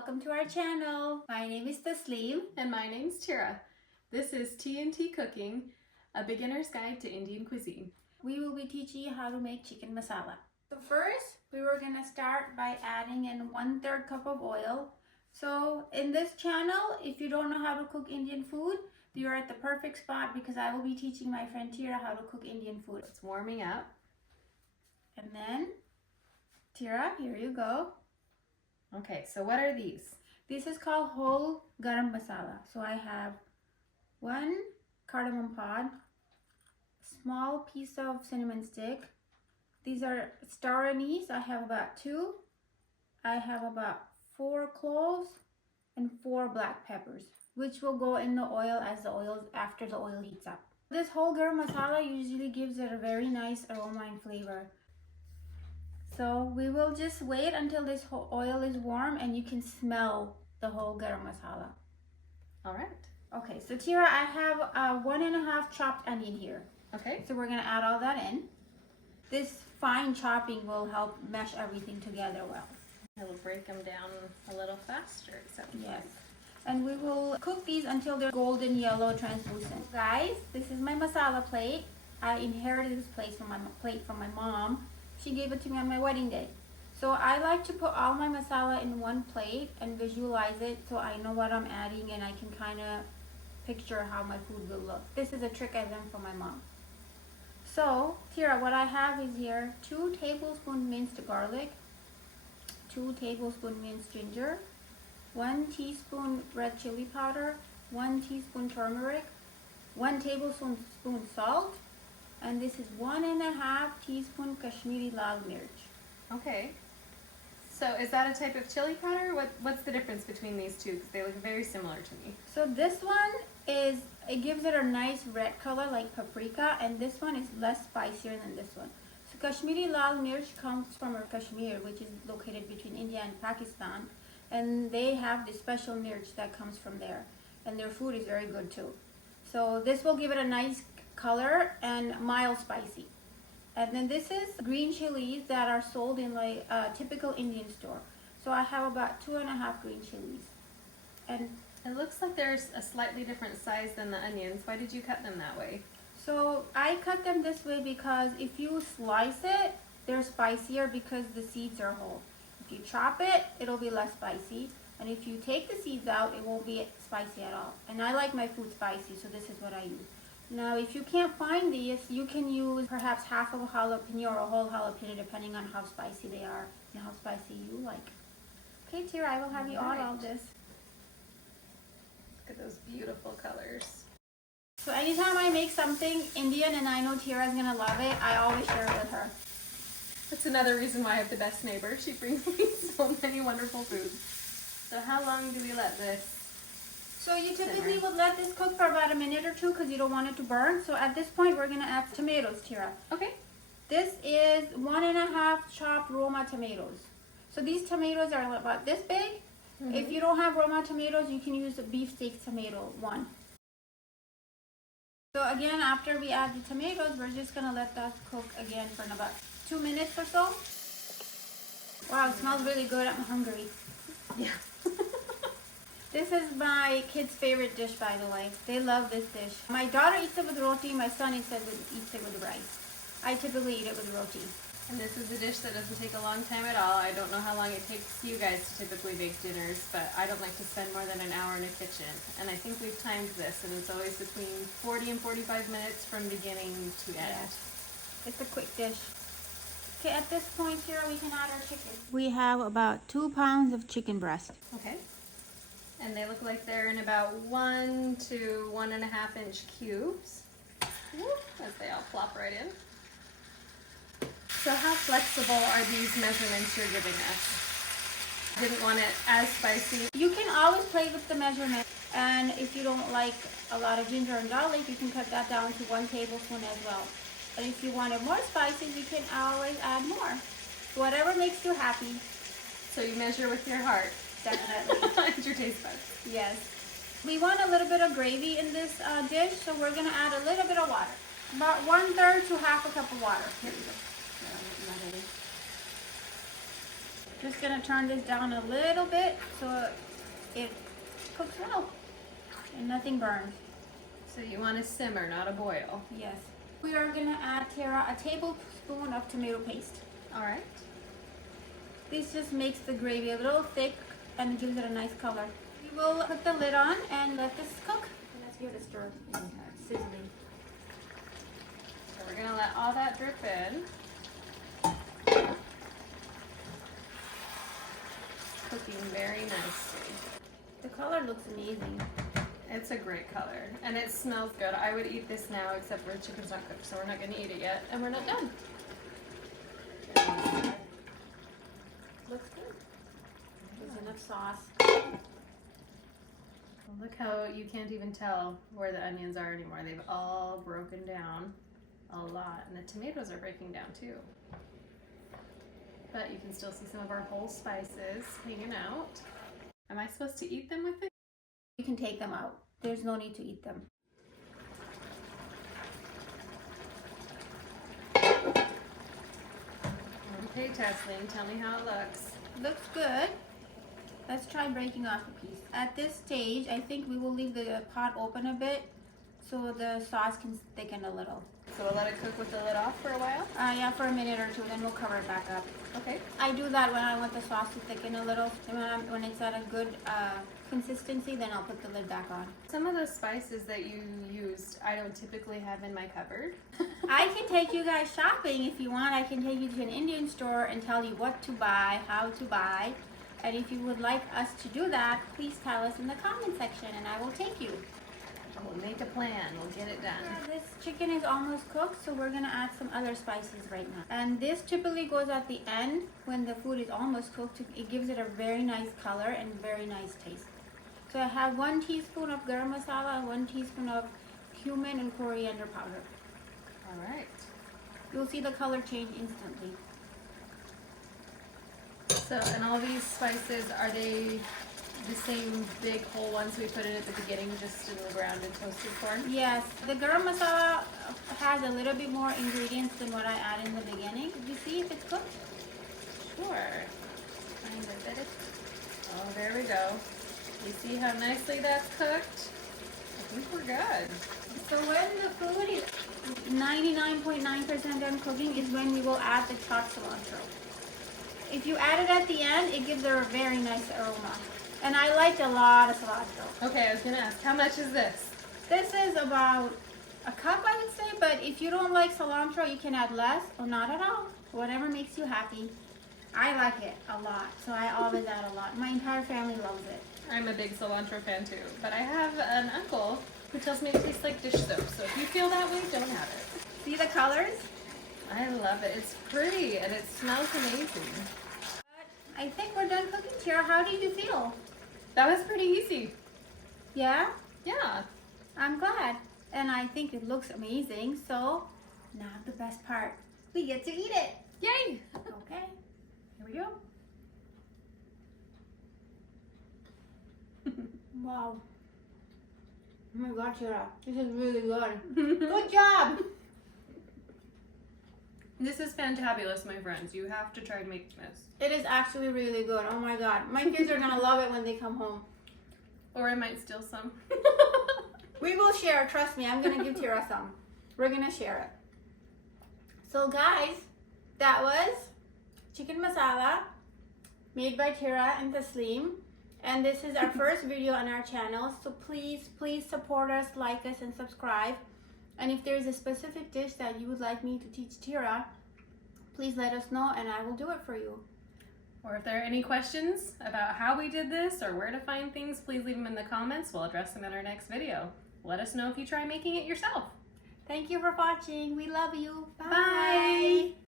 welcome to our channel. My name is Tasleem. And my name's Tira. This is T&T Cooking, a beginner's guide to Indian cuisine. We will be teaching you how to make chicken masala. So first, we were going to start by adding in 1/3 cup of oil. So in this channel, if you don't know how to cook Indian food, you're at the perfect spot because I will be teaching my friend Tira how to cook Indian food. It's warming up. And then, Tira, here you go. Okay, so what are these? This is called whole garam masala. So I have 1 cardamom pod, small piece of cinnamon stick. These are star anise. I have about 2. I have about 4 cloves and 4 black peppers, which will go in the oil after the oil heats up. This whole garam masala usually gives it a very nice aroma and flavor. So we will just wait until this whole oil is warm and you can smell the whole garam masala. All right. Okay, so Tira, I have 1 1/2 chopped onion here. Okay. So we're gonna add all that in. This fine chopping will help mesh everything together well. It'll break them down a little faster. Yes. And we will cook these until they're golden yellow translucent. Guys, this is my masala plate. I inherited this plate from my mom. She gave it to me on my wedding day. So I like to put all my masala in one plate and visualize it so I know what I'm adding and I can kind of picture how my food will look. This is a trick I learned from my mom. So, Tira, what I have is here 2 tablespoons minced garlic, 2 tablespoons minced ginger, 1 teaspoon red chili powder, 1 teaspoon turmeric, 1 tablespoon salt, and this is 1 1/2 teaspoon Kashmiri lal mirch. Okay. So is that a type of chili powder? What's the difference between these two? Because they look very similar to me. So this one it gives it a nice red color like paprika, and this one is less spicier than this one. So Kashmiri lal mirch comes from Kashmir, which is located between India and Pakistan, and they have this special mirch that comes from there, and their food is very good too. So this will give it a nice color and mild spicy. And then this is green chilies that are sold in like a typical Indian store. So I have about 2 1/2 green chilies. And it looks like there's a slightly different size than the onions. Why did you cut them that way? So I cut them this way because if you slice it, they're spicier because the seeds are whole. If you chop it, it'll be less spicy. And if you take the seeds out, it won't be spicy at all. And I like my food spicy, so this is what I use. Now, if you can't find these, you can use perhaps half of a jalapeno or a whole jalapeno, depending on how spicy they are and how spicy you like. Okay, Tira, I will have you add all this. Look at those beautiful colors. So anytime I make something Indian and I know Tira's gonna love it, I always share it with her. That's another reason why I have the best neighbor. She brings me so many wonderful foods. So how long do we let this? So you typically would let this cook for about a minute or 2 because you don't want it to burn. So at this point, we're gonna add tomatoes, Tira. Okay. This is 1 1/2 chopped Roma tomatoes. So these tomatoes are about this big. Mm-hmm. If you don't have Roma tomatoes, you can use a beefsteak tomato 1. So again, after we add the tomatoes, we're just gonna let that cook again for about 2 minutes or so. Wow, it smells really good. I'm hungry. Yeah. This is my kids' favorite dish, by the way. They love this dish. My daughter eats it with roti. My son eats it with rice. I typically eat it with roti. And this is a dish that doesn't take a long time at all. I don't know how long it takes you guys to typically bake dinners, but I don't like to spend more than an hour in a kitchen. And I think we've timed this, and it's always between 40 and 45 minutes from beginning to end. Yeah. It's a quick dish. Okay, at this point here, we can add our chicken. We have about 2 pounds of chicken breast. Okay. And they look like they're in about 1 to 1 1/2 inch cubes. Whoop, as they all plop right in. So how flexible are these measurements you're giving us? Didn't want it as spicy. You can always play with the measurement. And if you don't like a lot of ginger and garlic, you can cut that down to 1 tablespoon as well. And if you want it more spicy, you can always add more. Whatever makes you happy. So you measure with your heart. Definitely. And your taste buds. Yes. We want a little bit of gravy in this dish, so we're going to add a little bit of water. About 1/3 to 1/2 cup of water. Here we go. Just gonna turn this down a little bit so it cooks well and nothing burns. So you want to simmer, not a boil. Yes. We are gonna add, Tara, a tablespoon of tomato paste. All right. This just makes the gravy a little thick and gives it a nice color. We will put the lid on and let this cook. Let's give it a stir. It's sizzling. So we're gonna let all that drip in. Cooking very nicely. The color looks amazing. It's a great color and it smells good. I would eat this now except for the chicken's not cooked, so we're not gonna eat it yet and we're not done. Looks good. There's enough sauce. Look how you can't even tell where the onions are anymore. They've all broken down a lot and the tomatoes are breaking down too. But you can still see some of our whole spices hanging out. Am I supposed to eat them with it? You can take them out. There's no need to eat them. Okay, Tesleen, tell me how it looks. Looks good. Let's try breaking off a piece. At this stage, I think we will leave the pot open a bit so the sauce can thicken a little. So we'll let it cook with the lid off for a while? Yeah, for a minute or two, then we'll cover it back up. Okay. I do that when I want the sauce to thicken a little. And when it's at a good consistency, then I'll put the lid back on. Some of those spices that you used, I don't typically have in my cupboard. I can take you guys shopping if you want. I can take you to an Indian store and tell you what to buy, how to buy. And if you would like us to do that, please tell us in the comment section and I will take you. We'll make a plan. We'll get it done. This chicken is almost cooked, so we're gonna add some other spices right now. And this typically goes at the end when the food is almost cooked. It gives it a very nice color and very nice taste. So I have 1 teaspoon of garam masala, 1 teaspoon of cumin and coriander powder. All right. You'll see the color change instantly. So, and all these spices, are they the same big whole ones we put in at the beginning, just in the ground and toasted corn? Yes, the garam masala has a little bit more ingredients than what I add in the beginning. Did you see if it's cooked? Sure. Kind of bit. Oh, there we go. You see how nicely that's cooked? I think we're good. So when the food is 99.9% done cooking is when we will add the chopped cilantro. If you add it at the end, it gives it a very nice aroma. And I like a lot of cilantro. Okay, I was gonna ask, how much is this? This is about a cup, I would say, but if you don't like cilantro, you can add less or not at all. Whatever makes you happy. I like it a lot, so I always add a lot. My entire family loves it. I'm a big cilantro fan too, but I have an uncle who tells me it tastes like dish soap, so if you feel that way, don't have it. See the colors? I love it. It's pretty and it smells amazing. I think we're done cooking, Tara. How did you feel? That was pretty easy. Yeah? Yeah. I'm glad. And I think it looks amazing. So now the best part. We get to eat it. Yay! Okay. Here we go. Wow. Oh my God, Tara. This is really good. Good job. This is fantabulous, my friends. You have to try making this. It is actually really good. Oh my God. My kids are going to love it when they come home. Or I might steal some. We will share. Trust me. I'm going to give Tara some. We're going to share it. So guys, that was chicken masala made by Tara and Taslim. And this is our first video on our channel. So please support us, like us, and subscribe. And if there is a specific dish that you would like me to teach Tara, please let us know and I will do it for you. Or if there are any questions about how we did this or where to find things, please leave them in the comments. We'll address them in our next video. Let us know if you try making it yourself. Thank you for watching. We love you. Bye.